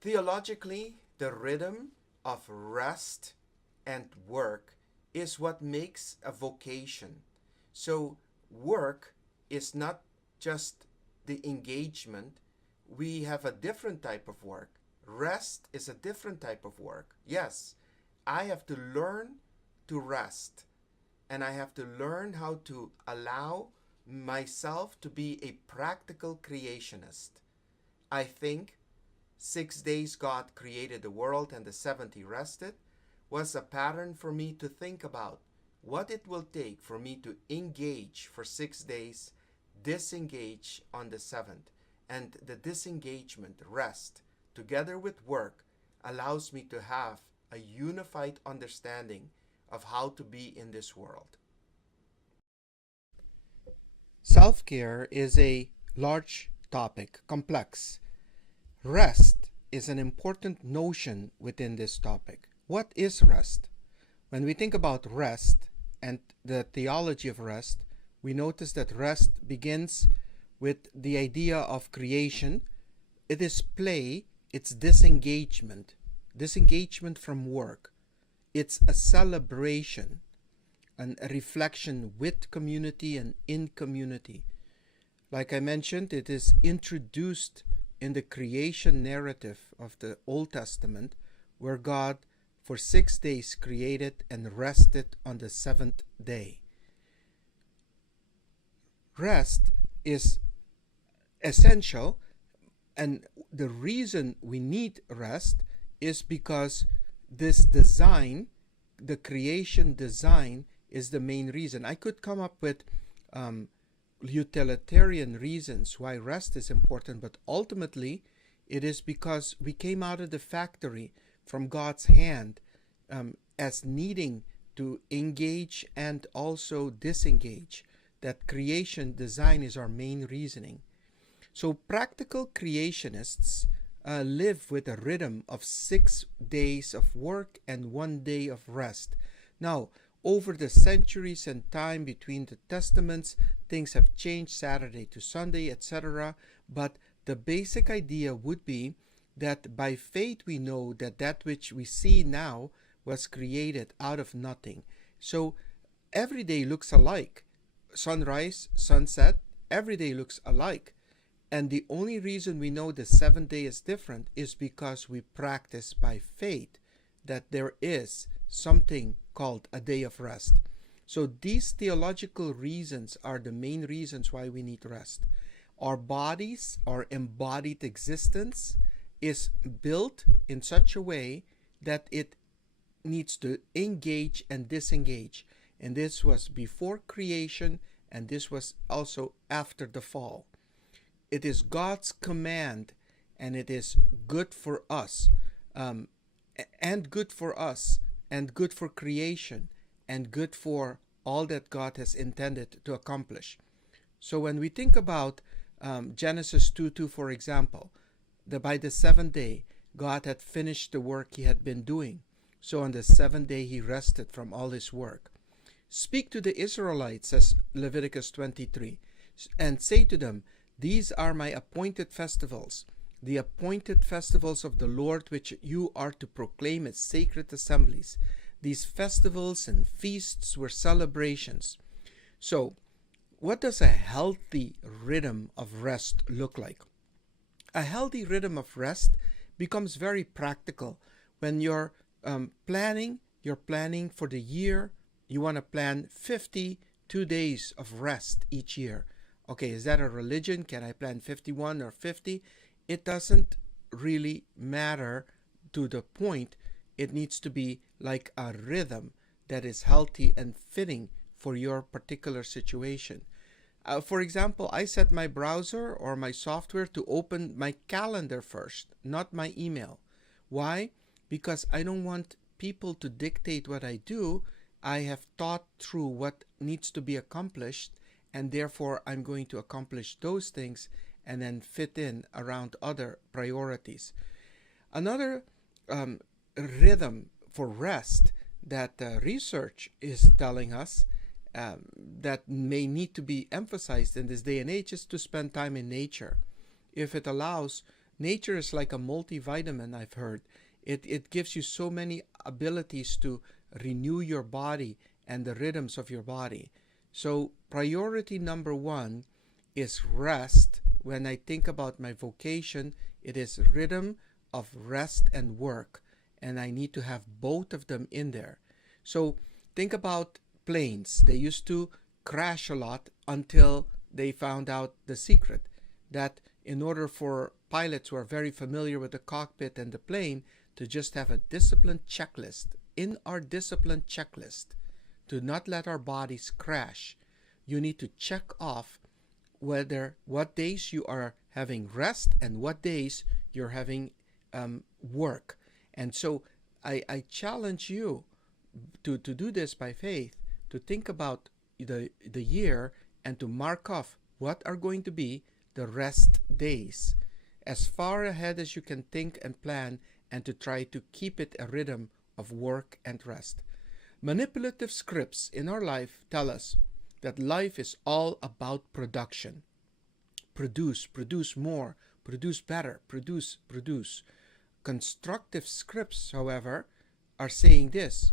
Theologically, the rhythm of rest and work is what makes a vocation. So, work is not just the engagement, we have a different type of work. Rest is a different type of work. Yes, I have to learn to rest, and I have to learn how to allow myself to be a practical creationist. I think 6 days God created the world and the seventh He rested was a pattern for me to think about what it will take for me to engage for 6 days, disengage on the seventh. And the disengagement, rest, together with work, allows me to have a unified understanding of how to be in this world. Self care is a large topic, complex. Rest is an important notion within this topic. What is rest? When we think about rest and the theology of rest, we notice that rest begins with the idea of creation. It is play, it's disengagement from work. It's a celebration and a reflection with community and in community. Like I mentioned, it is introduced in the creation narrative of the Old Testament, where God for 6 days created and rested on the seventh day. Rest is essential, and the reason we need rest is because this design, the creation design, is the main reason. I could come up with utilitarian reasons why rest is important, but ultimately it is because we came out of the factory from God's hand as needing to engage and also disengage. That creation design is our main reasoning. So practical creationists live with a rhythm of 6 days of work and 1 day of rest. Now, over the centuries and time between the testaments, things have changed, Saturday to Sunday, etc. But the basic idea would be that by faith we know that that which we see now was created out of nothing. So every day looks alike. Sunrise, sunset, every day looks alike. And the only reason we know the seventh day is different is because we practice by faith that there is something called a day of rest. So these theological reasons are the main reasons why we need rest. Our bodies, our embodied existence is built in such a way that it needs to engage and disengage. And this was before creation, and this was also after the fall. It is God's command, and it is good for us, and good for us, and good for creation, and good for all that God has intended to accomplish. So when we think about Genesis 2:2, for example, by the seventh day, God had finished the work He had been doing. So on the seventh day, He rested from all His work. Speak to the Israelites, says Leviticus 23, and say to them, these are my appointed festivals, the appointed festivals of the Lord, which you are to proclaim as sacred assemblies. These festivals and feasts were celebrations. So, what does a healthy rhythm of rest look like? A healthy rhythm of rest becomes very practical. When you're planning for the year. You want to plan 52 days of rest each year. Okay, is that a religion? Can I plan 51 or 50? It doesn't really matter to the point. It needs to be like a rhythm that is healthy and fitting for your particular situation. For example, I set my browser or my software to open my calendar first, not my email. Why? Because I don't want people to dictate what I do. I have thought through what needs to be accomplished, and therefore I'm going to accomplish those things and then fit in around other priorities. Another rhythm for rest that research is telling us that may need to be emphasized in this day and age is to spend time in nature. If it allows Nature is like a multivitamin, I've heard. It gives you so many abilities to renew your body and the rhythms of your body. So, priority number one is rest. When I think about my vocation, it is rhythm of rest and work. And I need to have both of them in there. So, think about planes. They used to crash a lot until they found out the secret that in order for pilots who are very familiar with the cockpit and the plane to just have a disciplined checklist, in our disciplined checklist, to not let our bodies crash, you need to check off what days you are having rest and what days you're having work. And so I challenge you to do this by faith, to think about the year and to mark off what are going to be the rest days as far ahead as you can think and plan, and to try to keep it a rhythm of work and rest. Manipulative scripts in our life tell us that life is all about production. Produce more, produce better, produce. Constructive scripts, however, are saying this: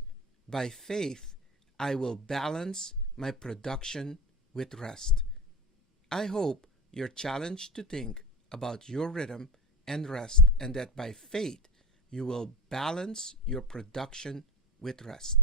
by faith, I will balance my production with rest. I hope you're challenged to think about your rhythm and rest, and that by faith, you will balance your production with rest.